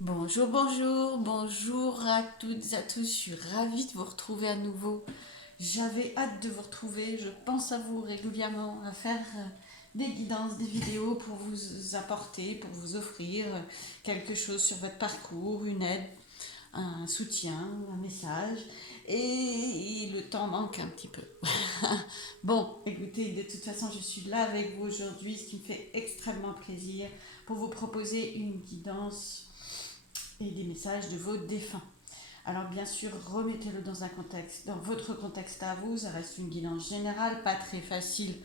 Bonjour, bonjour, bonjour à toutes et à tous. Je suis ravie de vous retrouver à nouveau. J'avais hâte de vous retrouver. Je pense à vous régulièrement, à faire des guidances, des vidéos pour vous apporter, pour vous offrir quelque chose sur votre parcours, une aide, un soutien, un message. Et le temps manque un petit peu. Bon, écoutez, de toute façon, je suis là avec vous aujourd'hui, ce qui me fait extrêmement plaisir pour vous proposer une guidance et des messages de vos défunts. Alors bien sûr, remettez-le dans un contexte, dans votre contexte à vous, ça reste une guidance générale, pas très facile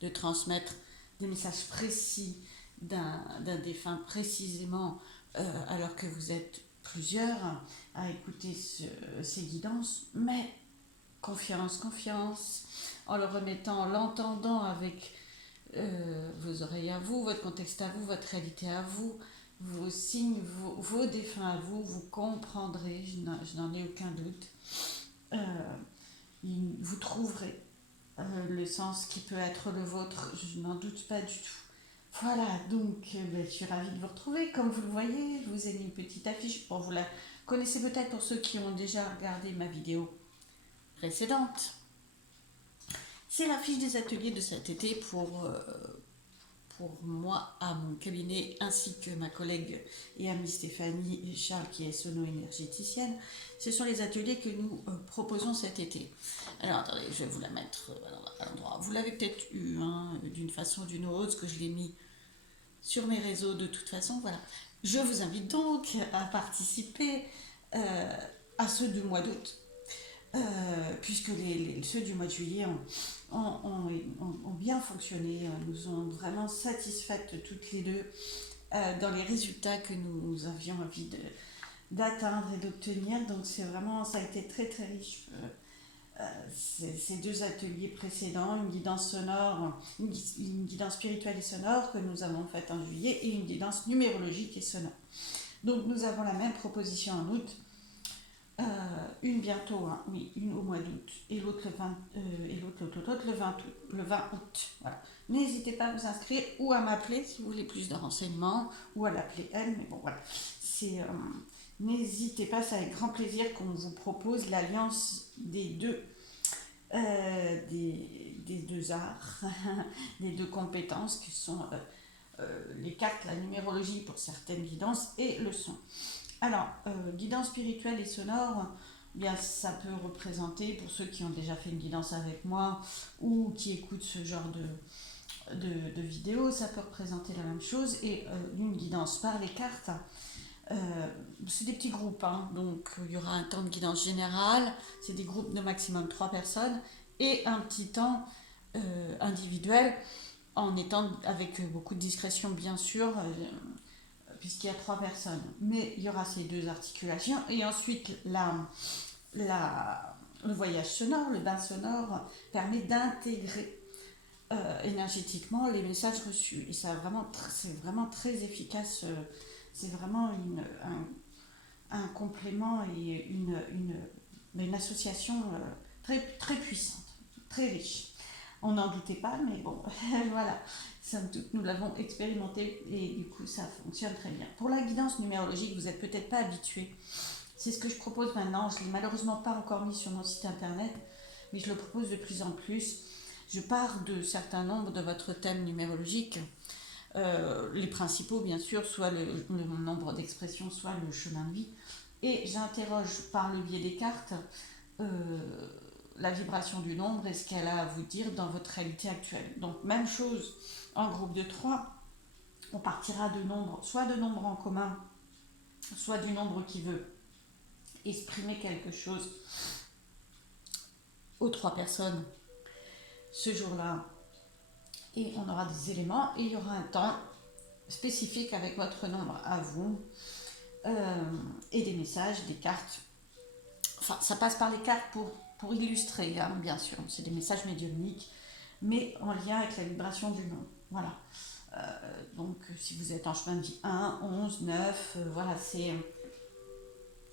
de transmettre des messages précis d'un défunt précisément alors que vous êtes plusieurs à écouter ces guidances, mais confiance, confiance, en le remettant, en l'entendant avec vos oreilles à vous, votre contexte à vous, votre réalité à vous, vos signes, vos défunts à vous, vous comprendrez, je n'en ai aucun doute. Euh, vous trouverez le sens qui peut être le vôtre, je n'en doute pas du tout. Voilà, donc je suis ravie de vous retrouver. Comme vous le voyez, je vous ai mis une petite affiche. Bon, vous la connaissez peut-être pour ceux qui ont déjà regardé ma vidéo précédente. C'est l'affiche des ateliers de cet été pour moi à mon cabinet ainsi que ma collègue et amie Stéphanie Charles qui est sono-énergéticienne. Ce sont les ateliers que nous proposons cet été. Alors attendez, je vais vous la mettre à l'endroit. Vous l'avez peut-être eu d'une façon ou d'une autre, que je l'ai mis sur mes réseaux de toute façon. Voilà. Je vous invite donc à participer à ceux du mois d'août. Puisque ceux du mois de juillet ont bien fonctionné, nous ont vraiment satisfaites toutes les deux dans les résultats que nous avions envie d'atteindre et d'obtenir. Donc c'est vraiment, ça a été très très riche. Ces deux ateliers précédents, une guidance sonore, une guidance spirituelle et sonore que nous avons faite en juillet et une guidance numérologique et sonore. Donc nous avons la même proposition en août. Une bientôt, hein, oui, une au mois d'août et l'autre le 20 août. Voilà. N'hésitez pas à vous inscrire ou à m'appeler si vous voulez plus de renseignements ou à l'appeler elle, mais bon voilà. N'hésitez pas, c'est avec grand plaisir qu'on vous propose l'alliance des deux arts, des deux compétences qui sont les cartes, la numérologie pour certaines guidances et le son. Alors, guidance spirituelle et sonore, bien, ça peut représenter, pour ceux qui ont déjà fait une guidance avec moi ou qui écoutent ce genre de vidéos, ça peut représenter la même chose. Et une guidance par les cartes, c'est des petits groupes, hein, donc il y aura un temps de guidance générale, c'est des groupes de maximum 3 personnes, et un petit temps individuel, en étant avec beaucoup de discrétion bien sûr, puisqu'il y a 3 personnes. Mais il y aura ces deux articulations. Et ensuite, le voyage sonore, le bain sonore, permet d'intégrer énergétiquement les messages reçus. Et c'est vraiment très efficace. C'est vraiment un complément et une association très, très puissante, très riche. On n'en doutait pas, mais bon, voilà. Somme toute, nous l'avons expérimenté et du coup, ça fonctionne très bien. Pour la guidance numérologique, vous n'êtes peut-être pas habitué. C'est ce que je propose maintenant. Je ne l'ai malheureusement pas encore mis sur mon site internet, mais je le propose de plus en plus. Je pars de certains nombres de votre thème numérologique. Les principaux, bien sûr, soit le nombre d'expressions, soit le chemin de vie. Et j'interroge par le biais des cartes la vibration du nombre et ce qu'elle a à vous dire dans votre réalité actuelle. Donc même chose en groupe de 3, on partira de nombres, soit de nombres en commun, soit du nombre qui veut exprimer quelque chose aux 3 personnes ce jour-là. Et on aura des éléments et il y aura un temps spécifique avec votre nombre à vous et des messages, des cartes. Enfin, ça passe par les cartes pour illustrer, hein, bien sûr. C'est des messages médiumniques, mais en lien avec la vibration du nom. Voilà. Donc, si vous êtes en chemin de vie 1, 11, 9, voilà, c'est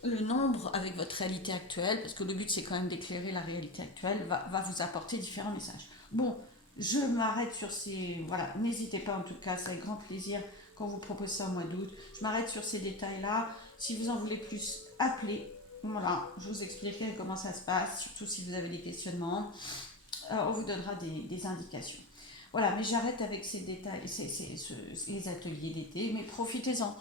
le nombre avec votre réalité actuelle, parce que le but c'est quand même d'éclairer la réalité actuelle, va vous apporter différents messages. Bon, je m'arrête sur ces... Voilà, n'hésitez pas en tout cas, c'est avec grand plaisir qu'on vous propose ça au mois d'août. Je m'arrête sur ces détails-là. Si vous en voulez plus, appelez. Voilà, je vous expliquerai comment ça se passe, surtout si vous avez des questionnements. On vous donnera des indications. Voilà, mais j'arrête avec ces détails, les ateliers d'été, mais profitez-en.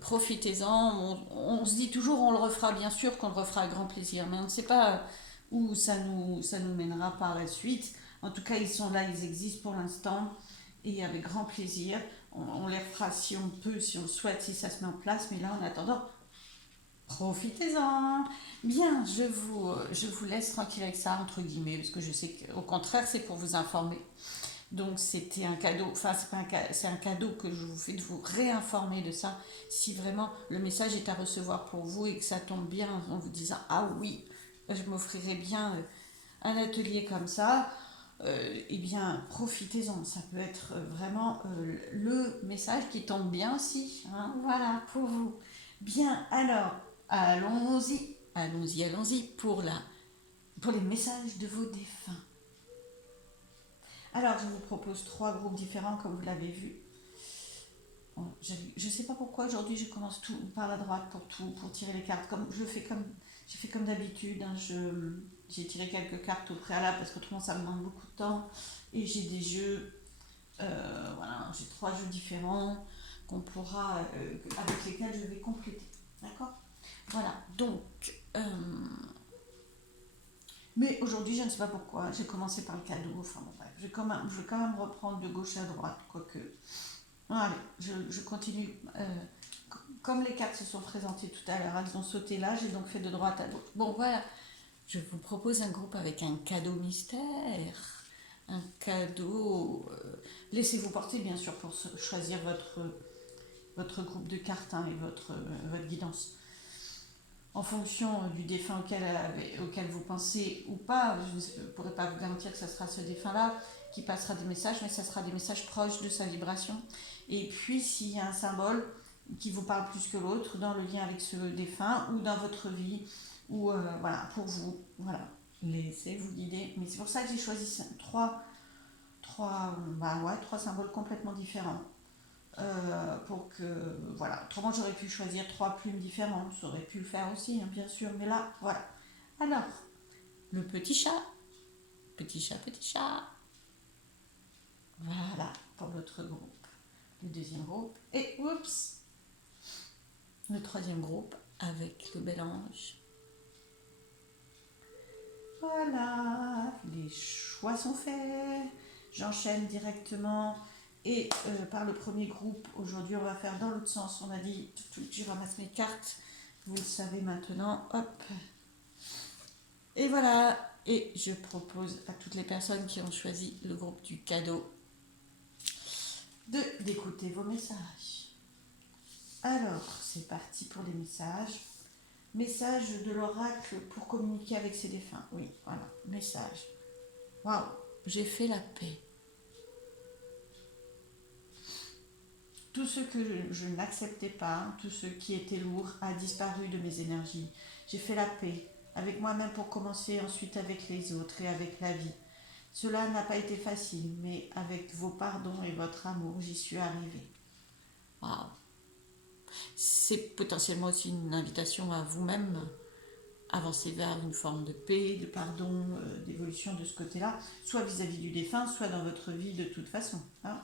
Profitez-en, on se dit toujours on le refera, bien sûr qu'on le refera à grand plaisir, mais on ne sait pas où ça nous mènera par la suite. En tout cas, ils sont là, ils existent pour l'instant, et avec grand plaisir. On les refera si on peut, si on le souhaite, si ça se met en place, mais là, en attendant, profitez-en. Bien, je vous laisse tranquille avec ça, entre guillemets, parce que je sais qu'au contraire, c'est pour vous informer. Donc c'était un cadeau, enfin c'est pas un cadeau, c'est un cadeau que je vous fais de vous réinformer de ça. Si vraiment le message est à recevoir pour vous et que ça tombe bien en vous disant ah oui, je m'offrirai bien un atelier comme ça, eh bien profitez-en. Ça peut être vraiment le message qui tombe bien aussi. Hein, voilà pour vous. Bien alors allons-y, allons-y pour les messages de vos défunts. Alors, je vous propose 3 groupes différents, comme vous l'avez vu. Bon, je ne sais pas pourquoi aujourd'hui je commence tout par la droite pour tirer les cartes. J'ai fait comme d'habitude. Hein, j'ai tiré quelques cartes au préalable parce qu'autrement ça me demande beaucoup de temps. Et j'ai des jeux, voilà, j'ai 3 jeux différents avec lesquels je vais compléter. D'accord. Voilà. Donc, mais aujourd'hui, je ne sais pas pourquoi, j'ai commencé par le cadeau. Enfin bon, bref, je vais quand même reprendre de gauche à droite, quoique. Allez, je continue. Comme les cartes se sont présentées tout à l'heure, elles ont sauté là, j'ai donc fait de droite à gauche. Bon, voilà, je vous propose un groupe avec un cadeau mystère. Un cadeau. Laissez-vous porter, bien sûr, pour choisir votre groupe de cartes hein, et votre guidance. En fonction du défunt auquel vous pensez ou pas, je ne pourrais pas vous garantir que ce sera ce défunt-là qui passera des messages, mais ça sera des messages proches de sa vibration. Et puis, s'il y a un symbole qui vous parle plus que l'autre dans le lien avec ce défunt ou dans votre vie, ou voilà, pour vous, voilà, laissez-vous guider. Mais c'est pour ça que j'ai choisi trois symboles complètement différents. Pour que voilà, autrement j'aurais pu choisir 3 plumes différentes, j'aurais pu le faire aussi hein, bien sûr, mais là voilà. Alors le petit chat, petit chat, voilà pour l'autre groupe, le deuxième groupe et oups le troisième groupe avec le bel ange. Voilà, les choix sont faits, j'enchaîne directement. Et par le premier groupe, aujourd'hui on va faire dans l'autre sens. On a dit, je ramasse mes cartes, vous le savez maintenant, hop. Et voilà, et je propose à toutes les personnes qui ont choisi le groupe du cadeau d'écouter vos messages. Alors, c'est parti pour les messages. Message de l'oracle pour communiquer avec ses défunts. Oui, voilà, message. Waouh, j'ai fait la paix. Tout ce que je n'acceptais pas, tout ce qui était lourd a disparu de mes énergies. J'ai fait la paix avec moi-même pour commencer, ensuite avec les autres et avec la vie. Cela n'a pas été facile, mais avec vos pardons et votre amour, j'y suis arrivée. Waouh. C'est potentiellement aussi une invitation à vous-même avancer vers une forme de paix, de pardon, d'évolution de ce côté-là, soit vis-à-vis du défunt, soit dans votre vie de toute façon. Hein.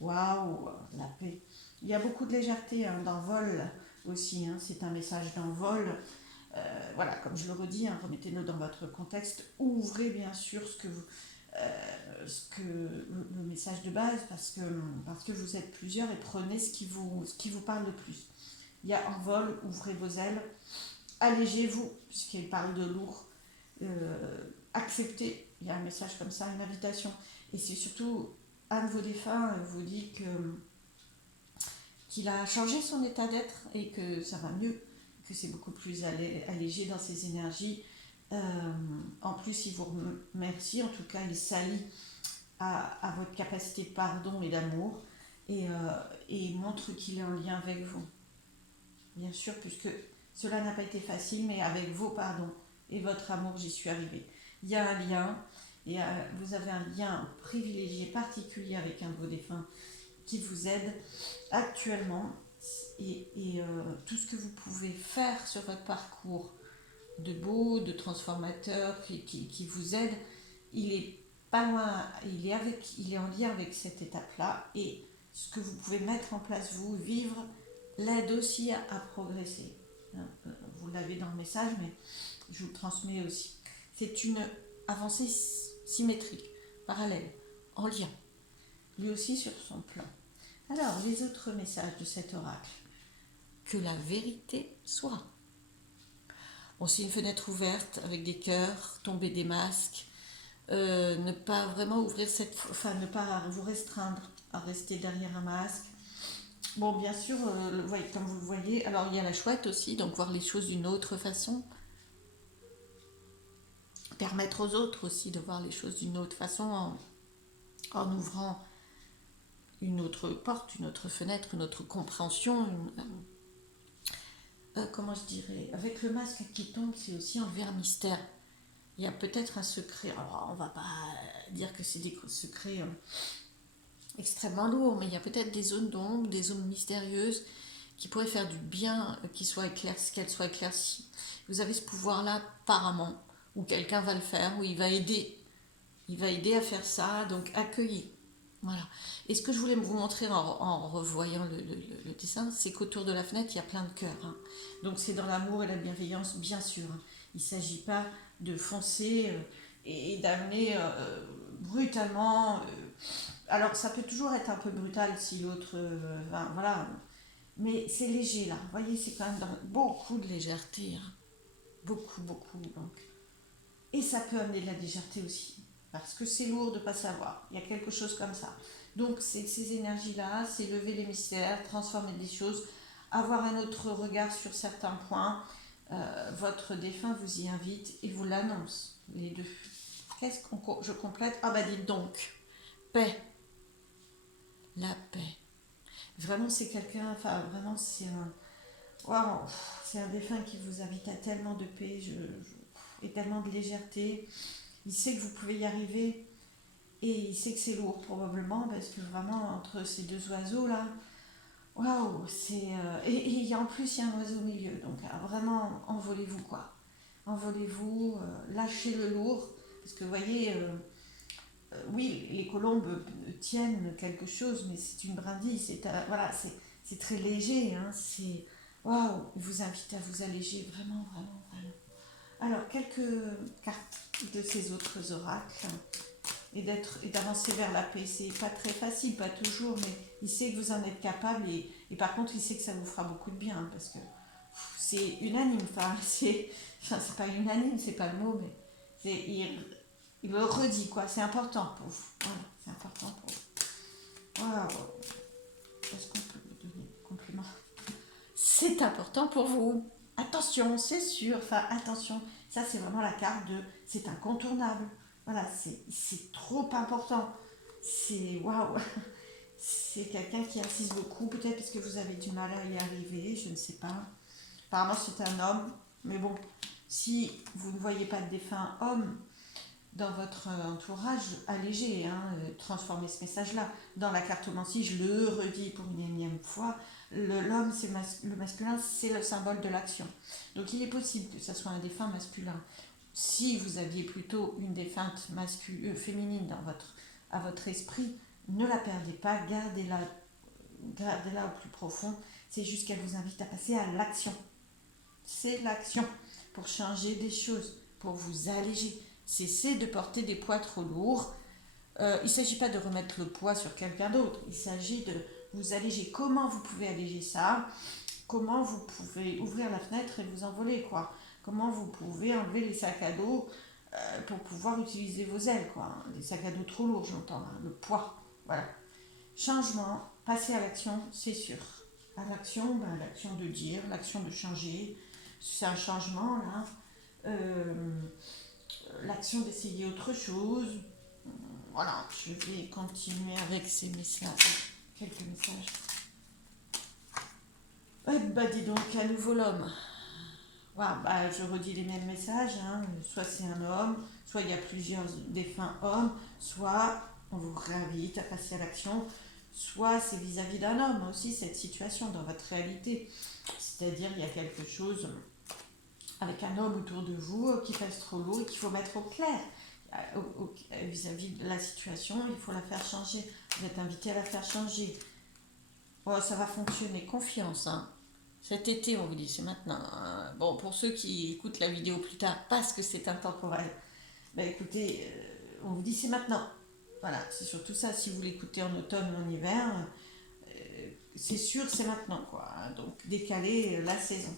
Waouh, la paix. Il y a beaucoup de légèreté hein, d'envol aussi, hein, c'est un message d'envol. Voilà, comme je le redis, hein, remettez-le dans votre contexte. Ouvrez bien sûr le message de base parce que vous êtes plusieurs et prenez ce qui vous parle le plus. Il y a envol, ouvrez vos ailes, allégez-vous, puisqu'il parle de lourd. Acceptez, il y a un message comme ça, une invitation. Et c'est surtout un de vos défunts vous dit qu'il a changé son état d'être et que ça va mieux, que c'est beaucoup plus allégé dans ses énergies. En plus, il vous remercie, en tout cas, il s'allie à votre capacité de pardon et d'amour et il montre qu'il est en lien avec vous. Bien sûr, puisque cela n'a pas été facile, mais avec vos pardons et votre amour, j'y suis arrivée. Il y a un lien, et vous avez un lien privilégié, particulier avec un de vos défunts qui vous aide actuellement. Et tout ce que vous pouvez faire sur votre parcours de beau, de transformateur, qui vous aide, il est pas loin, il est en lien avec cette étape-là. Et ce que vous pouvez mettre en place, vous, vivre, l'aide aussi à progresser. Vous l'avez dans le message, mais je vous le transmets aussi. C'est une avancée symétrique, parallèle, en lien, lui aussi sur son plan. Alors, les autres messages de cet oracle. Que la vérité soit. Bon, c'est une fenêtre ouverte avec des cœurs, tomber des masques, ne pas vraiment ouvrir enfin, ne pas vous restreindre à rester derrière un masque. Bon, bien sûr, comme vous le voyez, alors il y a la chouette aussi, donc voir les choses d'une autre façon. Permettre aux autres aussi de voir les choses d'une autre façon en ouvrant une autre porte, une autre fenêtre, une autre compréhension. Comment je dirais, avec le masque qui tombe, c'est aussi enlever un mystère. Il y a peut-être un secret, alors on va pas dire que c'est des secrets extrêmement lourds, mais il y a peut-être des zones d'ombre, des zones mystérieuses qui pourraient faire du bien, qu'elles soient éclaircies. Vous avez ce pouvoir-là, apparemment, ou quelqu'un va le faire, ou il va aider à faire ça, donc accueillir. Voilà. Et ce que je voulais vous montrer en revoyant le dessin, c'est qu'autour de la fenêtre, il y a plein de cœurs. Hein. Donc c'est dans l'amour et la bienveillance, bien sûr. Hein. Il ne s'agit pas de foncer et d'amener brutalement. Alors ça peut toujours être un peu brutal si l'autre... voilà. Mais c'est léger là. Vous voyez, c'est quand même beaucoup de légèreté. Hein. Beaucoup, beaucoup. Donc. Et ça peut amener de la légèreté aussi. Parce que c'est lourd de ne pas savoir. Il y a quelque chose comme ça. Donc, c'est ces énergies-là, c'est lever les mystères, transformer des choses, avoir un autre regard sur certains points. Votre défunt vous y invite et vous l'annonce, les deux. Qu'est-ce que je complète? Ah bah dites donc, paix. La paix. Vraiment, c'est quelqu'un, enfin, vraiment, c'est un... Wow, c'est un défunt qui vous invite à tellement de paix et tellement de légèreté. Il sait que vous pouvez y arriver et il sait que c'est lourd probablement parce que vraiment entre ces deux oiseaux là, waouh, c'est et en plus il y a un oiseau au milieu, donc vraiment envolez-vous quoi, envolez-vous, lâchez le lourd parce que vous voyez, oui les colombes tiennent quelque chose mais c'est une brindille, voilà c'est très léger, hein, c'est waouh, il vous invite à vous alléger vraiment vraiment vraiment. Alors, quelques cartes de ces autres oracles et d'avancer vers la paix. C'est pas très facile, pas toujours, mais il sait que vous en êtes capable et par contre, il sait que ça vous fera beaucoup de bien hein, parce que c'est unanime. Enfin, c'est pas unanime, c'est pas le mot, mais il le redit quoi. C'est important pour vous. Voilà, c'est important pour vous. Voilà. Est-ce qu'on peut lui donner des compliments? C'est important pour vous. Attention, c'est sûr. Enfin, attention. Ça, c'est vraiment la carte de c'est incontournable. Voilà, c'est trop important. C'est waouh. C'est quelqu'un qui insiste beaucoup, peut-être parce que vous avez du mal à y arriver, je ne sais pas. Apparemment, c'est un homme, mais bon, si vous ne voyez pas de défunt homme dans votre entourage, allégez, hein, transformez ce message-là. Dans la cartomancie, je le redis pour une énième fois, l'homme, le masculin, c'est le symbole de l'action. Donc il est possible que ce soit un défunt masculin. Si vous aviez plutôt une défunte féminine à votre esprit, ne la perdez pas, gardez-la au plus profond. C'est juste qu'elle vous invite à passer à l'action. C'est l'action pour changer des choses, pour vous alléger. Cessez de porter des poids trop lourds. Il ne s'agit pas de remettre le poids sur quelqu'un d'autre. Il s'agit de vous alléger. Comment vous pouvez alléger ça? Comment vous pouvez ouvrir la fenêtre et vous envoler quoi? Comment vous pouvez enlever les sacs à dos pour pouvoir utiliser vos ailes quoi? Les sacs à dos trop lourds, j'entends, hein, le poids. Voilà. Changement, passer à l'action, c'est sûr. À l'action, l'action de dire, l'action de changer. C'est un changement là. L'action d'essayer autre chose. Voilà, je vais continuer avec ces messages. Quelques messages. Dis donc, à nouveau l'homme. Voilà, je redis les mêmes messages. Hein. Soit c'est un homme, soit il y a plusieurs défunts hommes, soit on vous réinvite à passer à l'action. soit c'est vis-à-vis d'un homme aussi, cette situation dans votre réalité. C'est-à-dire, il y a quelque chose avec un homme autour de vous qui pèse trop lourd et qu'il faut mettre au clair. Vis-à-vis de la situation, il faut la faire changer. Vous êtes invité à la faire changer. Oh, ça va fonctionner, confiance. Hein. Cet été, on vous dit, c'est maintenant. Hein. Bon, pour ceux qui écoutent la vidéo plus tard, parce que c'est intemporel, ben écoutez, on vous dit c'est maintenant. Voilà, c'est surtout ça. Si vous l'écoutez en automne ou en hiver, c'est sûr, c'est maintenant, quoi. Hein. Donc, décaler la saison.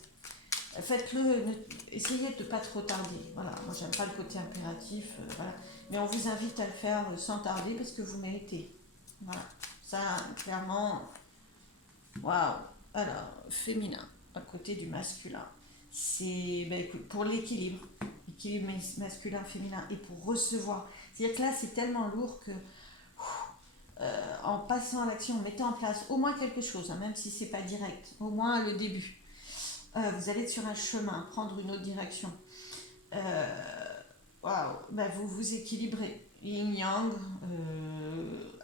Faites-le, essayez de ne pas trop tarder. Voilà, moi j'aime pas le côté impératif, voilà. Mais on vous invite à le faire sans tarder parce que vous méritez. Voilà, ça clairement, waouh. Alors, féminin, à côté du masculin, c'est ben, pour l'équilibre, l'équilibre masculin-féminin et pour recevoir. C'est-à-dire que là c'est tellement lourd que en passant à l'action, en mettant en place au moins quelque chose, hein, même si c'est pas direct, au moins le début. Vous allez être sur un chemin, prendre une autre direction. Waouh, ben vous vous équilibrez. Yin-yang,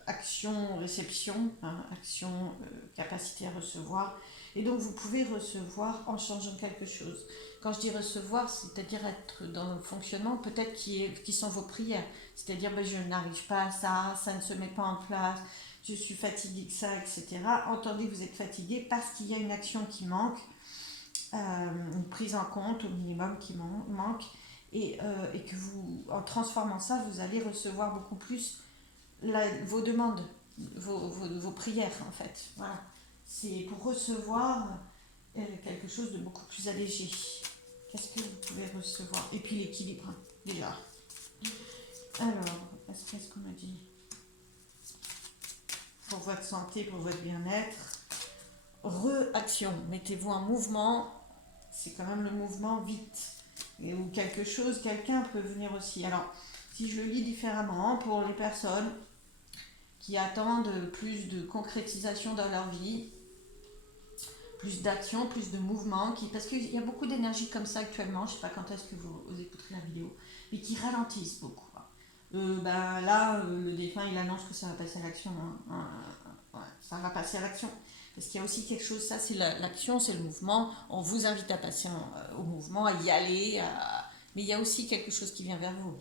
action, réception, hein, action, capacité à recevoir. Et donc vous pouvez recevoir en changeant quelque chose. Quand je dis recevoir, c'est-à-dire être dans le fonctionnement, peut-être qui sont vos prières. C'est-à-dire, ben, je n'arrive pas à ça, ça ne se met pas en place, je suis fatiguée de ça, etc. Entendez que vous êtes fatigué parce qu'il y a une action qui manque, une prise en compte au minimum qui manque, et que vous, en transformant ça, vous allez recevoir beaucoup plus vos demandes, vos prières en fait. Voilà. C'est pour recevoir quelque chose de beaucoup plus allégé. Qu'est-ce que vous pouvez recevoir? Et puis l'équilibre, hein, déjà. Alors, qu'est-ce qu'on m'a dit? Pour votre santé, pour votre bien-être. Réaction, mettez-vous en mouvement. C'est quand même le mouvement vite. Et ou quelque chose, quelqu'un peut venir aussi. Alors, si je le lis différemment, pour les personnes qui attendent plus de concrétisation dans leur vie, plus d'action, plus de mouvement, parce qu'il y a beaucoup d'énergie comme ça actuellement, je ne sais pas quand est-ce que vous écouterez la vidéo, mais qui ralentissent beaucoup. Ben là, le défunt, il annonce que ça va passer à l'action. Hein. Ouais, ça va passer à l'action. Parce qu'il y a aussi quelque chose, ça c'est l'action, c'est le mouvement. On vous invite à passer au mouvement, à y aller. Mais il y a aussi quelque chose qui vient vers vous.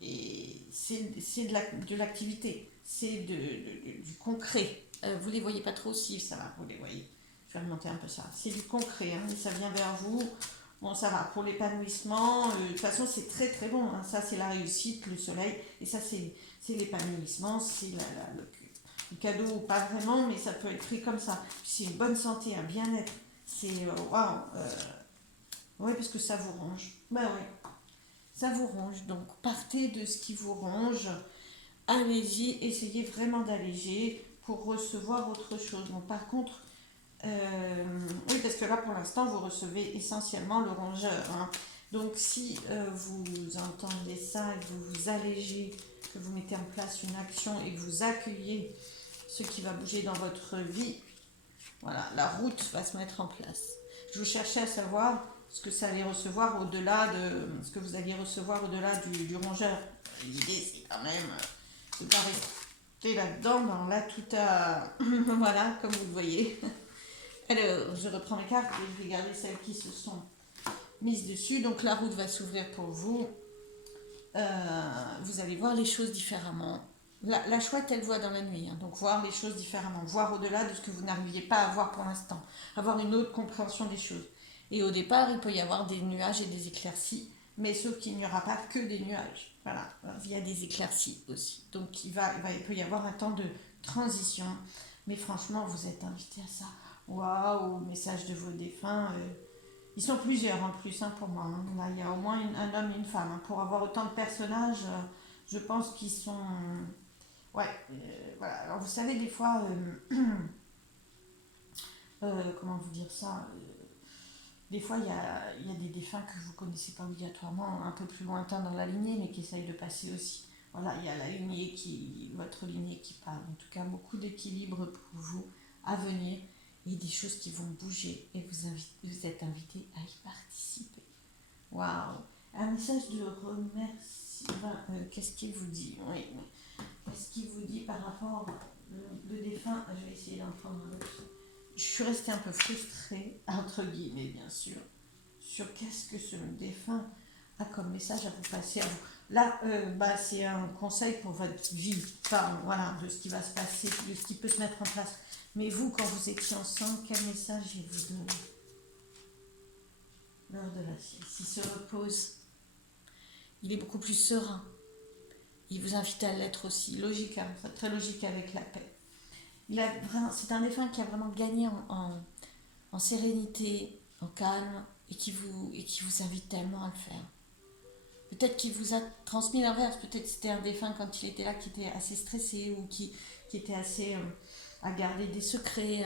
Et c'est de l'activité, c'est du concret. Vous les voyez pas trop, si ça va, vous les voyez. Je vais remonter un peu ça. C'est du concret, hein, et ça vient vers vous. Bon, ça va, pour l'épanouissement, de toute façon c'est très très bon. Hein. Ça c'est la réussite, le soleil, et ça c'est l'épanouissement, c'est le cadeau, pas vraiment, mais ça peut être pris comme ça. C'est une bonne santé, un bien-être. C'est waouh. Oui, parce que ça vous ronge. Ben oui, ça vous ronge. Donc partez de ce qui vous ronge. Allez-y, essayez vraiment d'alléger pour recevoir autre chose. Bon, par contre, oui, parce que là pour l'instant vous recevez essentiellement le rongeur. Hein. Donc si vous entendez ça et que vous vous allégez, que vous mettez en place une action et que vous accueillez ce qui va bouger dans votre vie, voilà, la route va se mettre en place. Je vous cherchais à savoir ce que ça allait recevoir au-delà de ce que vous alliez recevoir au-delà du rongeur. L'idée c'est quand même de ne pas rester là-dedans, dans là tout à voilà, comme vous le voyez. Alors, je reprends mes cartes et je vais garder celles qui se sont mises dessus. Donc la route va s'ouvrir pour vous. Vous allez voir les choses différemment. La chouette, elle voit dans la nuit. Hein, donc voir les choses différemment. Voir au-delà de ce que vous n'arriviez pas à voir pour l'instant. Avoir une autre compréhension des choses. Et au départ, il peut y avoir des nuages et des éclaircies. Mais sauf qu'il n'y aura pas que des nuages. Voilà. Il y a des éclaircies aussi. Donc il peut y avoir un temps de transition. Mais franchement, vous êtes invités à ça. Waouh, message de vos défunts. Ils sont plusieurs en plus, hein, pour moi. Hein. Là, il y a au moins un homme et une femme. Hein. Pour avoir autant de personnages, je pense qu'ils sont... Ouais, voilà. Alors vous savez, des fois... comment vous dire ça des fois, il y a des défunts que vous ne connaissez pas obligatoirement, un peu plus lointains dans la lignée, mais qui essayent de passer aussi. Voilà, il y a votre lignée qui parle. En tout cas, beaucoup d'équilibre pour vous à venir et des choses qui vont bouger et vous êtes invité à y participer. Waouh! Un message de remerciement. Qu'est-ce qu'il vous dit? Oui. Qu'est-ce qu'il vous dit par rapport le défunt, je vais essayer d'en prendre un autre. Je suis restée un peu frustrée, entre guillemets bien sûr, sur qu'est-ce que ce défunt a comme message à vous passer à vous. Là, c'est un conseil pour votre vie, enfin voilà, de ce qui va se passer, de ce qui peut se mettre en place. Mais vous, quand vous étiez ensemble, quel message il vous donne lors de la sieste? Il se repose, il est beaucoup plus serein. Il vous invite à l'être aussi, logique, hein, très logique avec la paix. C'est un défunt qui a vraiment gagné en sérénité, en calme, et qui vous invite tellement à le faire. Peut-être qu'il vous a transmis l'inverse, peut-être c'était un défunt quand il était là qui était assez stressé ou qui était assez à garder des secrets,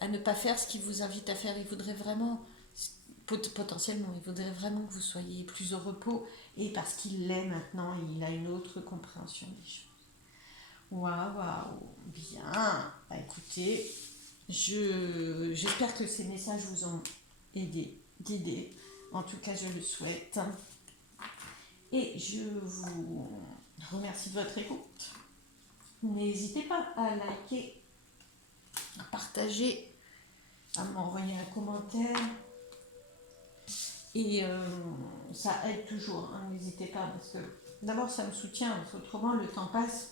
à ne pas faire ce qu'il vous invite à faire. Il voudrait vraiment, potentiellement, il voudrait vraiment que vous soyez plus au repos et parce qu'il l'est maintenant, il a une autre compréhension des choses. Waouh, waouh, bien. Bah, écoutez, j'espère que ces messages vous ont guidé. En tout cas, je le souhaite. Et je vous remercie de votre écoute. N'hésitez pas à liker, à partager, à m'envoyer un commentaire. Et ça aide toujours, hein, n'hésitez pas, parce que d'abord ça me soutient, autrement le temps passe.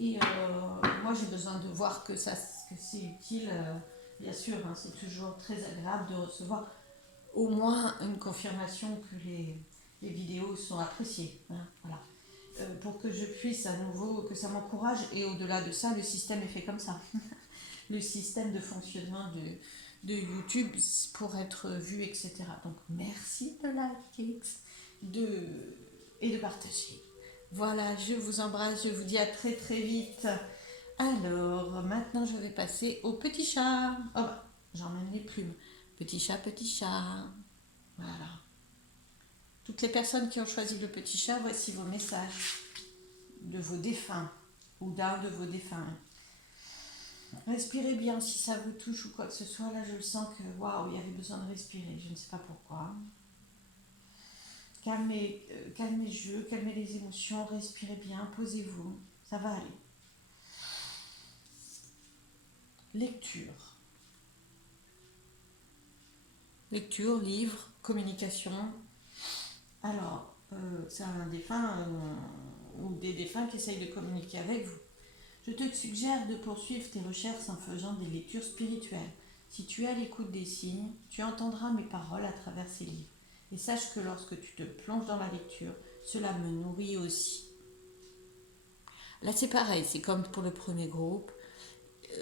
Et moi j'ai besoin de voir que c'est utile. Bien sûr, hein, c'est toujours très agréable de recevoir au moins une confirmation que les vidéos sont appréciées. Hein, voilà. Pour que je puisse à nouveau, que ça m'encourage. Et au-delà de ça, le système est fait comme ça. Le système de fonctionnement de YouTube pour être vu, etc. Donc merci de liker et de partager. Voilà, je vous embrasse, je vous dis à très très vite. Alors, maintenant je vais passer au petit chat. Oh bah, j'emmène les plumes. Petit chat, petit chat. Voilà. Toutes les personnes qui ont choisi le petit chat, voici vos messages de vos défunts ou d'un de vos défunts. Respirez bien si ça vous touche ou quoi que ce soit. Là, je le sens que waouh, il y avait besoin de respirer. Je ne sais pas pourquoi. Calmez le jeu, calmez les émotions, respirez bien, posez-vous. Ça va aller. Lecture. Lecture, livre, communication. Alors, c'est un défunt ou des défunts qui essayent de communiquer avec vous. Je te suggère de poursuivre tes recherches en faisant des lectures spirituelles. Si tu es à l'écoute des signes, tu entendras mes paroles à travers ces livres. Et sache que lorsque tu te plonges dans la lecture, cela me nourrit aussi. Là, c'est pareil, c'est comme pour le premier groupe.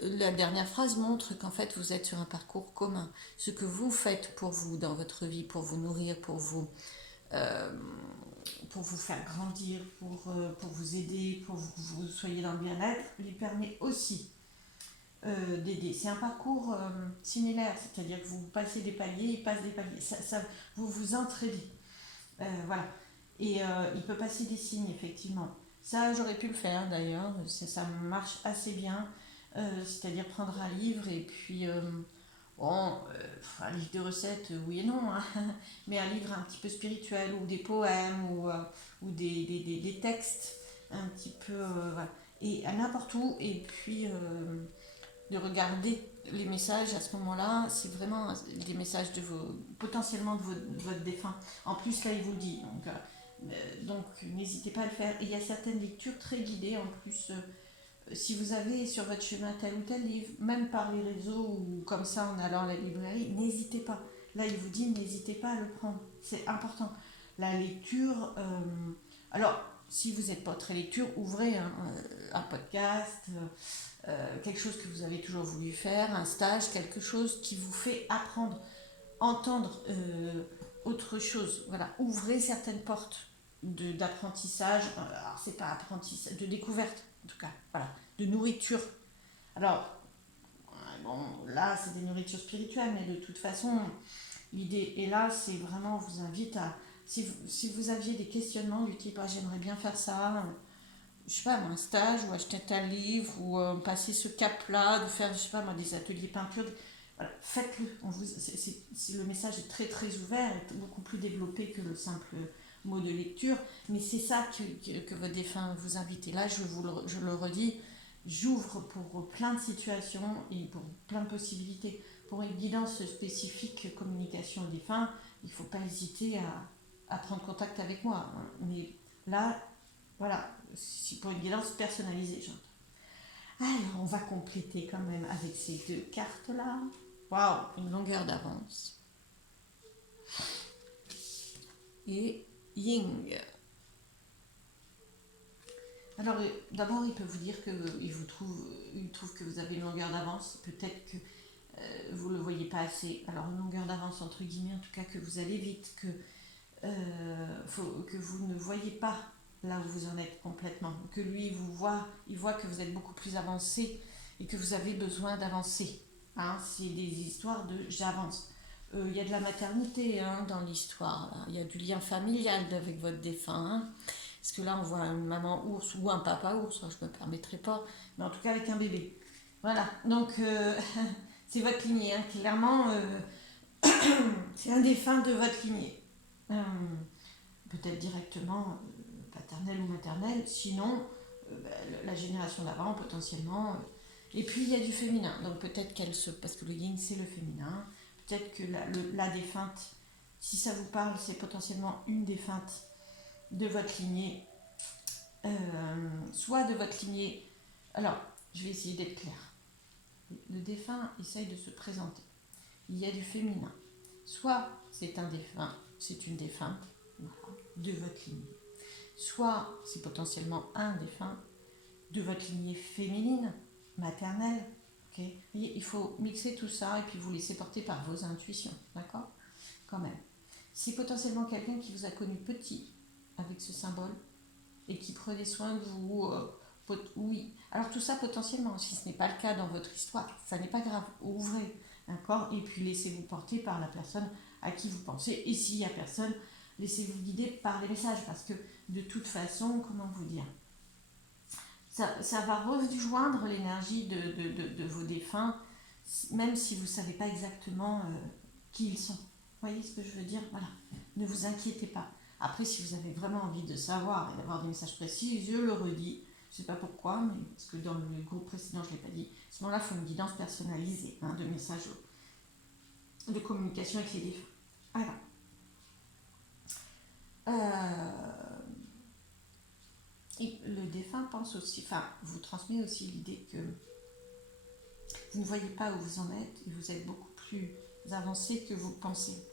La dernière phrase montre qu'en fait, vous êtes sur un parcours commun. Ce que vous faites pour vous dans votre vie, pour vous nourrir, pour vous faire grandir, pour vous aider, pour que vous soyez dans le bien-être, lui permet aussi d'aider. C'est un parcours similaire, c'est-à-dire que vous passez des paliers, il passe des paliers, vous vous entraidez. Voilà. Et il peut passer des signes, effectivement. Ça, j'aurais pu le faire d'ailleurs, ça marche assez bien. C'est-à-dire prendre un livre et puis un livre de recettes, oui et non, hein, mais un livre un petit peu spirituel ou des poèmes ou des textes un petit peu, voilà. Et à n'importe où, et puis de regarder les messages à ce moment-là, c'est vraiment des messages potentiellement de votre défunt. En plus, là, il vous le dit, donc n'hésitez pas à le faire. Et il y a certaines lectures très guidées en plus. Si vous avez sur votre chemin tel ou tel livre, même par les réseaux ou comme ça en allant à la librairie, n'hésitez pas. Là, il vous dit n'hésitez pas à le prendre. C'est important. La lecture, alors si vous n'êtes pas très lecture, ouvrez un podcast, quelque chose que vous avez toujours voulu faire, un stage, quelque chose qui vous fait apprendre, entendre autre chose. Voilà, ouvrez certaines portes d'apprentissage. Alors c'est pas apprentissage, de découverte en tout cas. Voilà, de nourriture. Alors bon, là c'est des nourritures spirituelles, mais de toute façon, l'idée est là, c'est vraiment, on vous invite à, si vous aviez des questionnements du type, j'aimerais bien faire ça, je sais pas, un stage, ou acheter un livre, ou passer ce cap-là, de faire, je sais pas, moi, des ateliers peinture, voilà, faites-le. Le message est très très ouvert, et beaucoup plus développé que le simple mot de lecture, mais c'est ça que votre défunt vous invite. Et là, je le redis, j'ouvre pour plein de situations et pour plein de possibilités. Pour une guidance spécifique communication aux défunts, il ne faut pas hésiter à prendre contact avec moi. Mais là, voilà, c'est pour une guidance personnalisée, j'entends. Alors, on va compléter quand même avec ces deux cartes-là. Waouh, une longueur d'avance. Et Ying. Alors, d'abord, il peut vous dire qu'il trouve que vous avez une longueur d'avance. Peut-être que vous ne le voyez pas assez. Alors, une longueur d'avance, entre guillemets, en tout cas, que vous allez vite, que vous ne voyez pas là où vous en êtes complètement. Que lui, il voit que vous êtes beaucoup plus avancé et que vous avez besoin d'avancer. Hein, c'est des histoires de j'avance. Il y a de la maternité dans l'histoire. Il y a du lien familial avec votre défunt. Hein. Parce que là, on voit une maman ours ou un papa ours, je ne me permettrai pas, mais en tout cas avec un bébé. Voilà, donc c'est votre lignée, hein. Clairement, c'est un défunt de votre lignée. Peut-être directement paternel ou maternel, sinon la génération d'avant potentiellement. Et puis il y a du féminin, donc peut-être parce que le yin c'est le féminin, peut-être que la défunte, si ça vous parle, c'est potentiellement une défunte de votre lignée, soit de votre lignée. Alors, je vais essayer d'être claire. Le défunt essaye de se présenter. Il y a du féminin. Soit c'est un défunt, c'est une défunte, voilà, de votre lignée. Soit c'est potentiellement un défunt de votre lignée féminine, maternelle. Okay. Il faut mixer tout ça et puis vous laisser porter par vos intuitions, d'accord? Quand même. C'est potentiellement quelqu'un qui vous a connu petit avec ce symbole et qui prenait soin de vous. Oui. Alors tout ça potentiellement, si ce n'est pas le cas dans votre histoire, ça n'est pas grave. Ouvrez, d'accord? Et puis laissez-vous porter par la personne à qui vous pensez. Et s'il n'y a personne, laissez-vous guider par les messages parce que de toute façon, comment vous dire, ça va rejoindre l'énergie de vos défunts, même si vous ne savez pas exactement qui ils sont. Vous voyez ce que je veux dire? Voilà. Ne vous inquiétez pas. Après, si vous avez vraiment envie de savoir et d'avoir des messages précis, je le redis. Je ne sais pas pourquoi, mais parce que dans le groupe précédent, je ne l'ai pas dit. À ce moment-là, il faut une guidance personnalisée de messages, de communication avec les défunts. Alors, et le défunt pense aussi, vous transmet aussi l'idée que vous ne voyez pas où vous en êtes et vous êtes beaucoup plus avancé que vous le pensez.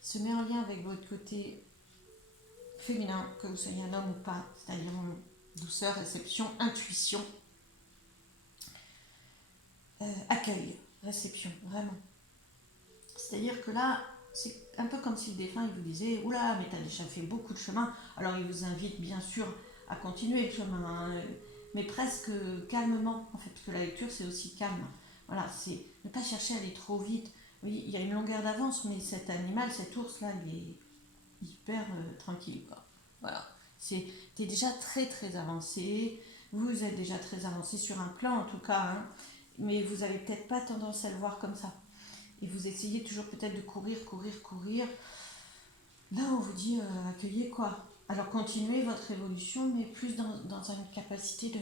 Se met en lien avec votre côté féminin, que vous soyez un homme ou pas, c'est-à-dire douceur, réception, intuition, accueil, réception, vraiment. C'est-à-dire que là, c'est un peu comme si le défunt il vous disait « Oula, mais t'as déjà fait beaucoup de chemin ». Alors il vous invite bien sûr à continuer le chemin, mais presque calmement, en fait, parce que la lecture c'est aussi calme. Voilà, c'est ne pas chercher à aller trop vite. Oui, il y a une longueur d'avance, mais cet animal, cet ours-là, il est hyper tranquille, quoi. Voilà, t'es déjà très très avancé, vous êtes déjà très avancé sur un plan en tout cas, hein, mais vous n'avez peut-être pas tendance à le voir comme ça. Et vous essayez toujours peut-être de courir. Là, on vous dit accueillez quoi. Alors continuez votre évolution, mais plus dans une capacité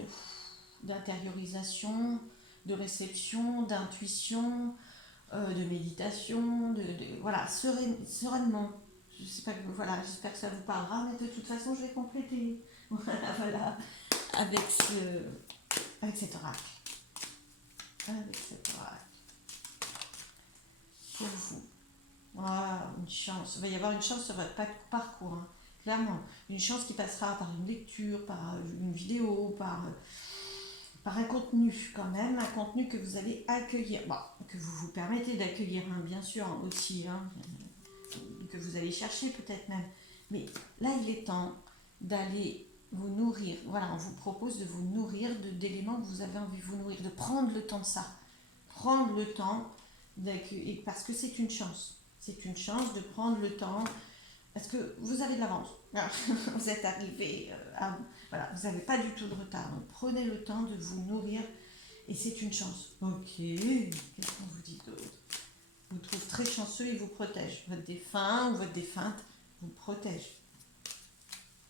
d'intériorisation, de réception, d'intuition, de méditation, voilà, sereinement. Je sais pas, voilà, j'espère que ça vous parlera, mais de toute façon, je vais compléter. Voilà, avec cet oracle. Avec cet oracle. Pour vous. Voilà, une chance. Il va y avoir une chance sur votre parcours, hein, clairement. Une chance qui passera par une lecture, par une vidéo, par un contenu quand même, un contenu que vous allez accueillir. Bon, que vous vous permettez d'accueillir, hein, bien sûr, aussi, hein, que vous allez chercher peut-être même. Mais là, il est temps d'aller vous nourrir. Voilà, on vous propose de vous nourrir d'éléments que vous avez envie de vous nourrir, de prendre le temps de ça. Prendre le temps d'accueillir, parce que c'est une chance. C'est une chance de prendre le temps, parce que vous avez de l'avance. Vous êtes arrivé voilà, vous n'avez pas du tout de retard. Donc prenez le temps de vous nourrir et c'est une chance. Ok, qu'est-ce qu'on vous dit d'autre? Vous trouve très chanceux, il vous protège. Votre défunt ou votre défunte vous protège.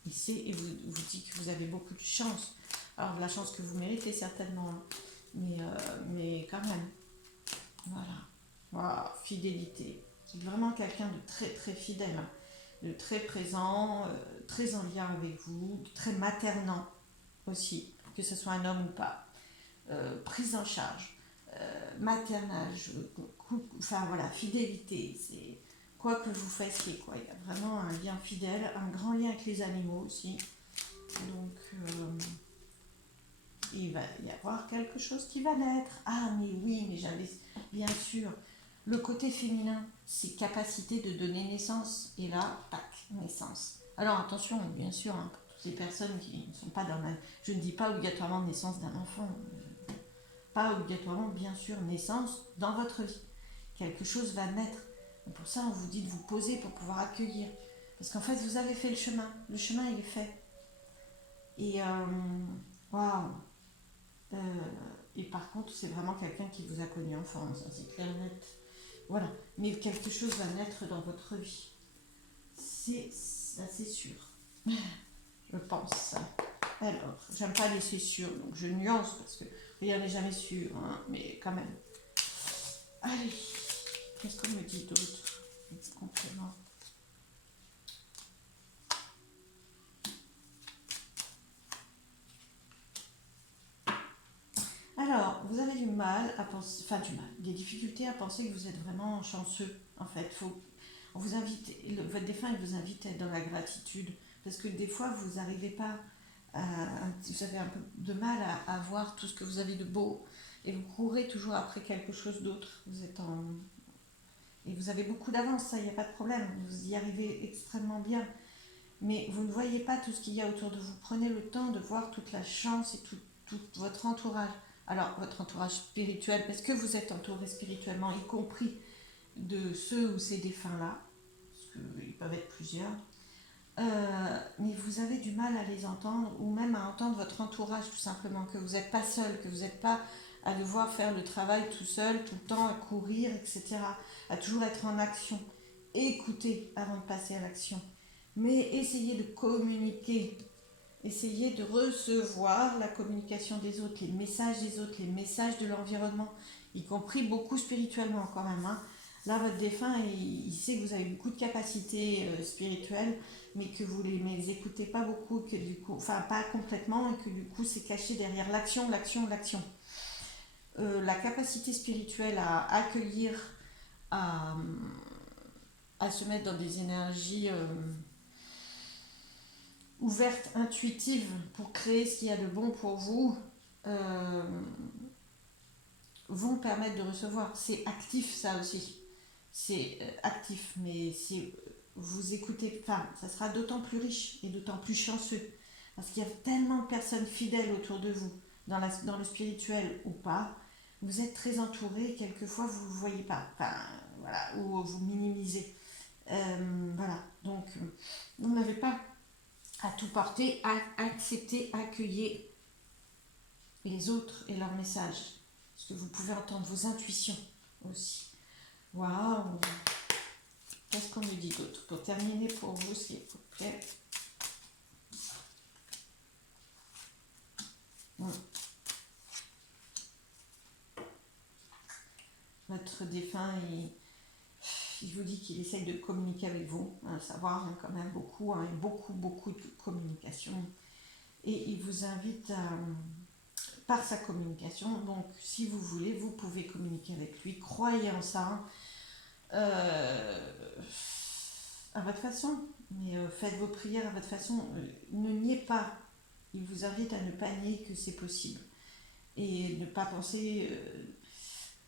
Et vous dit que vous avez beaucoup de chance. Alors de la chance que vous méritez certainement, hein. Mais quand même, voilà. Voilà, fidélité. C'est vraiment quelqu'un de très très fidèle, hein, de très présent, très en lien avec vous, très maternant aussi, que ce soit un homme ou pas. Prise en charge, maternage, enfin voilà, fidélité, c'est quoi que vous fassiez, quoi. Il y a vraiment un lien fidèle, un grand lien avec les animaux aussi. Donc, il va y avoir quelque chose qui va naître. Ah, mais oui, mais j'avais, bien sûr, le côté féminin, c'est capacité de donner naissance. Et là, tac, naissance. Alors attention, bien sûr, hein, pour toutes les personnes qui ne sont pas dans la... Je ne dis pas obligatoirement naissance d'un enfant. Pas obligatoirement, bien sûr, naissance dans votre vie. Quelque chose va naître. Et pour ça, on vous dit de vous poser pour pouvoir accueillir. Parce qu'en fait, vous avez fait le chemin. Le chemin, il est fait. Et waouh. Euh, et par contre, c'est vraiment quelqu'un qui vous a connu enfant, ça c'est clair et net. Voilà. Mais quelque chose va naître dans votre vie. C'est assez sûr. Je pense. Alors, j'aime pas les c'est sûr, donc je nuance parce que rien n'est jamais sûr, hein, mais quand même. Allez, qu'est-ce qu'on me dit d'autre? Complément. Alors, vous avez du mal à penser, enfin du mal, des difficultés à penser que vous êtes vraiment chanceux. En fait, on vous invite, votre défunt il vous invite à être dans la gratitude, parce que des fois vous n'arrivez pas, vous avez un peu de mal à voir tout ce que vous avez de beau, et vous courez toujours après quelque chose d'autre. Vous êtes en et vous avez beaucoup d'avance, ça, il n'y a pas de problème. Vous y arrivez extrêmement bien. Mais vous ne voyez pas tout ce qu'il y a autour de vous. Prenez le temps de voir toute la chance et tout votre entourage. Alors, votre entourage spirituel, parce que vous êtes entouré spirituellement, y compris de ceux ou ces défunts-là, parce qu'ils peuvent être plusieurs, mais vous avez du mal à les entendre, ou même à entendre votre entourage, tout simplement, que vous n'êtes pas seul, que vous n'êtes pas à devoir faire le travail tout seul, tout le temps, à courir, etc., à toujours être en action. Écoutez avant de passer à l'action. Mais essayez de communiquer, essayez de recevoir la communication des autres, les messages des autres, les messages de l'environnement, y compris beaucoup spirituellement quand même, hein. Là, votre défunt, il sait que vous avez beaucoup de capacités spirituelles, mais que vous ne les écoutez pas beaucoup, que du coup, enfin pas complètement, et que du coup c'est caché derrière l'action, l'action, l'action. La capacité spirituelle à accueillir, à, à se mettre dans des énergies ouvertes, intuitives, pour créer ce qu'il y a de bon pour vous, euh, vont permettre de recevoir. C'est actif ça aussi. C'est actif, mais si vous écoutez, enfin, ça sera d'autant plus riche et d'autant plus chanceux. Parce qu'il y a tellement de personnes fidèles autour de vous, dans le spirituel ou pas. Vous êtes très entouré, quelquefois vous ne le voyez pas, enfin, voilà, ou vous minimisez. Voilà, donc vous n'avez pas à tout porter, à accepter, accueillir les autres et leurs messages. Parce que vous pouvez entendre vos intuitions aussi. Waouh! Qu'est-ce qu'on me dit d'autre? Pour terminer pour vous, s'il vous plaît. Votre défunt, il vous dit qu'il essaye de communiquer avec vous, hein, savoir hein, quand même beaucoup, hein, beaucoup de communication. Et il vous invite par sa communication, donc si vous voulez, vous pouvez communiquer avec lui, croyez en ça, à votre façon, mais faites vos prières à votre façon, ne niez pas, il vous invite à ne pas nier que c'est possible, et ne pas penser